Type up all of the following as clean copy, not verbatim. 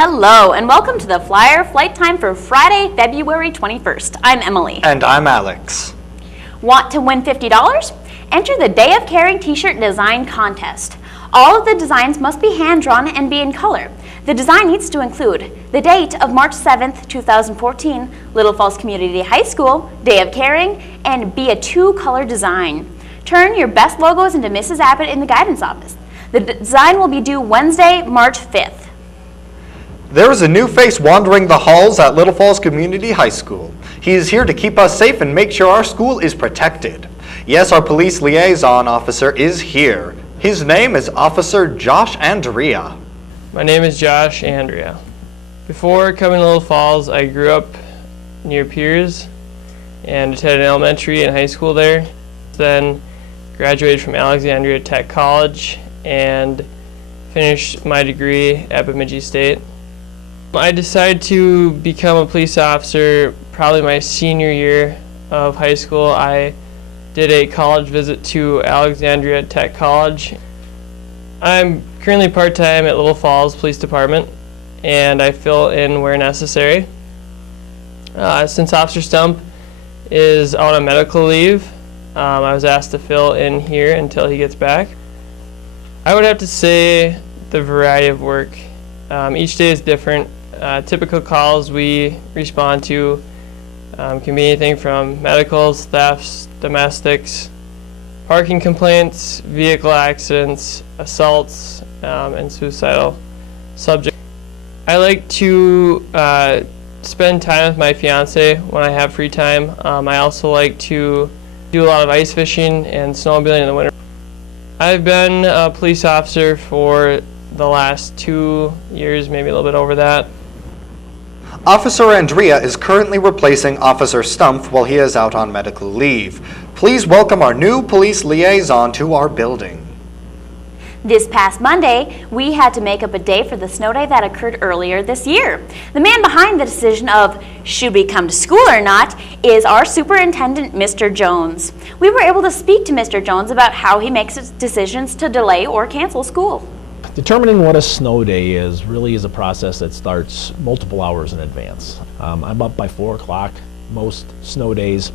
Hello, and welcome to the Flyer Flight Time for Friday, February 21st. I'm Emily. And I'm Alex. Want to win $50? Enter the Day of Caring t-shirt design contest. All of the designs must be hand-drawn and be in color. The design needs to include the date of March 7th, 2014, Little Falls Community High School, Day of Caring, and be a two-color design. Turn your best logos into Mrs. Abbott in the guidance office. The design will be due Wednesday, March 5th. There is a new face wandering the halls at Little Falls Community High School. He is here to keep us safe and make sure our school is protected. Yes, our police liaison officer is here. His name is Officer Josh Andrea. My name is Josh Andrea. Before coming to Little Falls, I grew up near Piers and attended elementary and high school there. Then graduated from Alexandria Tech College and finished my degree at Bemidji State. I decided to become a police officer probably my senior year of high school. I did a college visit to Alexandria Tech College. I'm currently part-time at Little Falls Police Department, and I fill in where necessary. Since Officer Stump is out on medical leave, I was asked to fill in here until he gets back. I would have to say the variety of work. Each day is different. Typical calls we respond to can be anything from medicals, thefts, domestics, parking complaints, vehicle accidents, assaults, and suicidal subjects. I like to spend time with my fiance when I have free time. I also like to do a lot of ice fishing and snowmobiling in the winter. I've been a police officer for the last 2 years, maybe a little bit over that. Officer Andrea is currently replacing Officer Stumpf while he is out on medical leave. Please welcome our new police liaison to our building. This past Monday, we had to make up a day for the snow day that occurred earlier this year. The man behind the decision of should we come to school or not is our superintendent, Mr. Jones. We were able to speak to Mr. Jones about how he makes his decisions to delay or cancel school. Determining what a snow day is really is a process that starts multiple hours in advance. I'm up by 4 o'clock most snow days,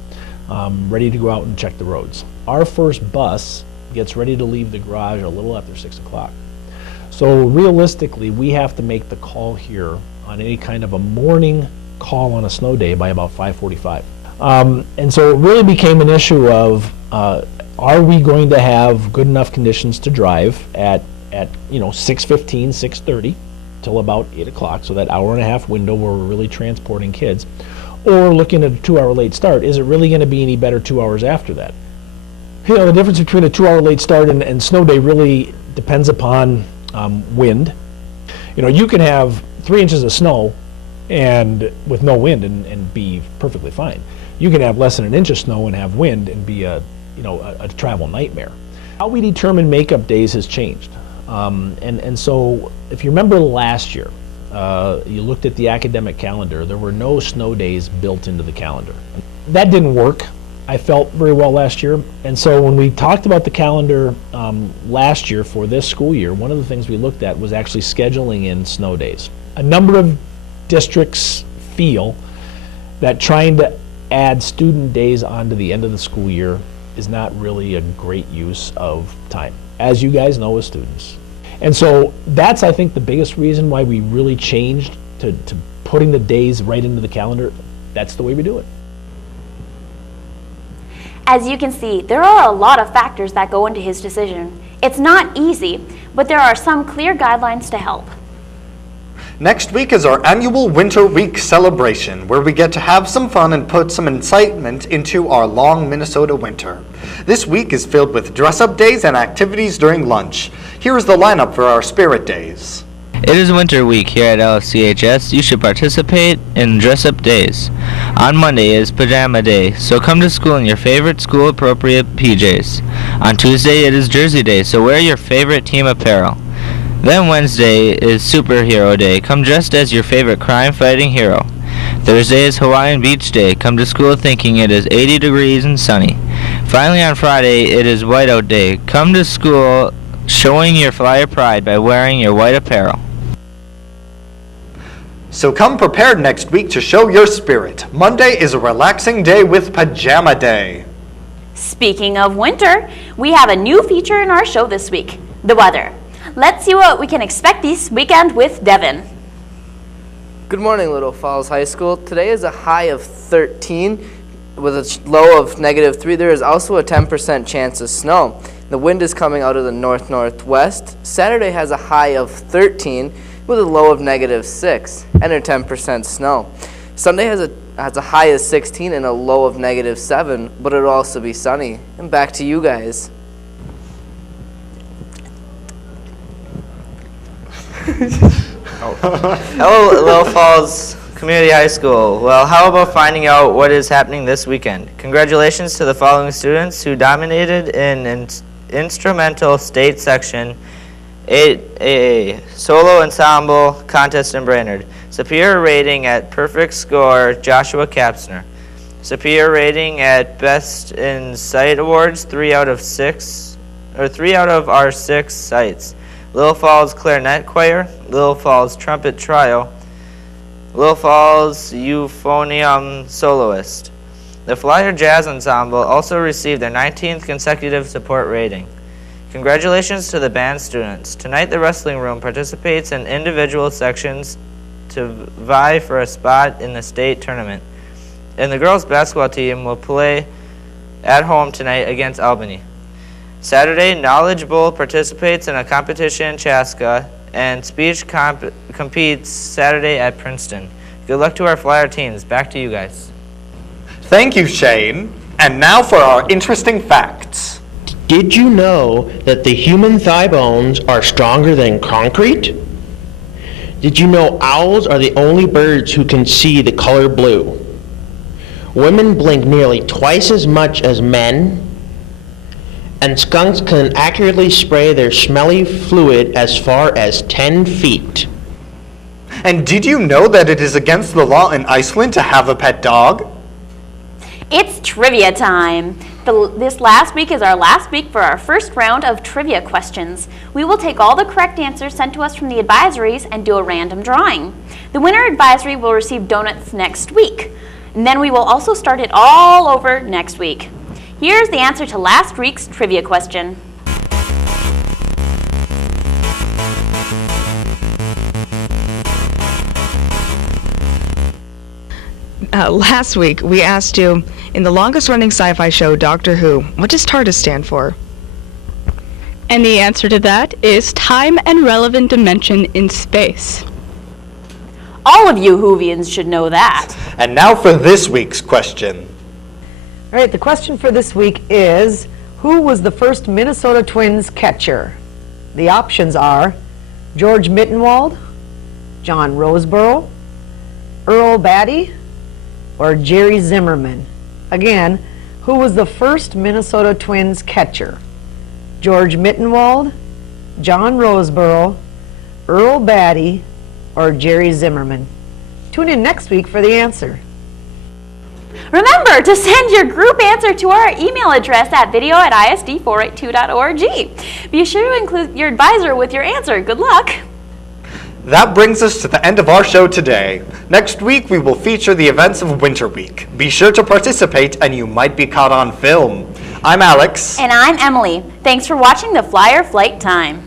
ready to go out and check the roads. Our first bus gets ready to leave the garage a little after 6 o'clock. So realistically, we have to make the call here on any kind of a morning call on a snow day by about 5:45. And so it really became an issue of are we going to have good enough conditions to drive at 6:15, 6:30 till about 8 o'clock, so that hour and a half window where we're really transporting kids, or looking at a 2-hour late start. Is it really going to be any better 2 hours after that? The difference between a 2-hour late start and snow day really depends upon wind. You can have 3 inches of snow and with no wind and be perfectly fine. You can have less than an inch of snow and have wind and be a travel nightmare. How we determine makeup days has changed. And so if you remember last year, you looked at the academic calendar, there were no snow days built into the calendar. That didn't work, I felt, very well last year. And so when we talked about the calendar last year for this school year, one of the things we looked at was actually scheduling in snow days. A number of districts feel that trying to add student days onto the end of the school year is not really a great use of time, as you guys know as students. And so that's, I think, the biggest reason why we really changed to putting the days right into the calendar. That's the way we do it. As you can see, there are a lot of factors that go into his decision. It's not easy, but there are some clear guidelines to help. Next week is our annual Winter Week celebration, where we get to have some fun and put some excitement into our long Minnesota winter. This week is filled with dress-up days and activities during lunch. Here is the lineup for our Spirit Days. It is Winter Week here at LFCHS. You should participate in dress-up days. On Monday is Pajama Day, so come to school in your favorite school-appropriate PJs. On Tuesday it is Jersey Day, so wear your favorite team apparel. Then Wednesday is Superhero Day. Come dressed as your favorite crime-fighting hero. Thursday is Hawaiian Beach Day. Come to school thinking it is 80 degrees and sunny. Finally on Friday it is Whiteout Day. Come to school showing your Flyer pride by wearing your white apparel. So come prepared next week to show your spirit. Monday is a relaxing day with Pajama Day. Speaking of winter, we have a new feature in our show this week, the weather. Let's see what we can expect this weekend with Devin. Good morning, Little Falls High School. Today is a high of 13 with a low of -3. There is also a 10% chance of snow. The wind is coming out of the north-northwest. Saturday has a high of 13 with a low of -6 and a 10% snow. Sunday has a high of 16 and a low of -7, but it'll also be sunny. And back to you guys. Hello, Little Falls Community High School. Well, how about finding out what is happening this weekend? Congratulations to the following students who dominated in instrumental state section 8A solo ensemble contest in Brainerd. Superior rating at perfect score, Joshua Kapsner. Superior rating at Best in Sight Awards, 3 out of our 6 sites. Little Falls Clarinet Choir, Little Falls Trumpet Trio, Little Falls Euphonium Soloist. The Flyer Jazz Ensemble also received their 19th consecutive support rating. Congratulations to the band students. Tonight the Wrestling Room participates in individual sections to vie for a spot in the state tournament. And the girls basketball team will play at home tonight against Albany. Saturday, Knowledge Bowl participates in a competition in Chaska, and speech competes Saturday at Princeton. Good luck to our Flyer teams. Back to you guys. Thank you, Shane. And now for our interesting facts. Did you know that the human thigh bones are stronger than concrete? Did you know owls are the only birds who can see the color blue? Women blink nearly twice as much as men. And skunks can accurately spray their smelly fluid as far as 10 feet. And did you know that it is against the law in Iceland to have a pet dog? It's trivia time. This last week is our last week for our first round of trivia questions. We will take all the correct answers sent to us from the advisories and do a random drawing. The winner advisory will receive donuts next week. And then we will also start it all over next week. Here's the answer to last week's trivia question. Last week, we asked you, in the longest-running sci-fi show, Doctor Who, what does TARDIS stand for? And the answer to that is time and relevant dimension in space. All of you Whovians should know that. And now for this week's question. All right, the question for this week is, who was the first Minnesota Twins catcher? The options are George Mittenwald, John Roseborough, Earl Batty, or Jerry Zimmerman. Again, who was the first Minnesota Twins catcher? George Mittenwald, John Roseborough, Earl Batty, or Jerry Zimmerman? Tune in next week for the answer. Remember to send your group answer to our email address at video@isd482.org. Be sure to include your advisor with your answer. Good luck. That brings us to the end of our show today. Next week, we will feature the events of Winter Week. Be sure to participate and you might be caught on film. I'm Alex. And I'm Emily. Thanks for watching the Flyer Flight Time.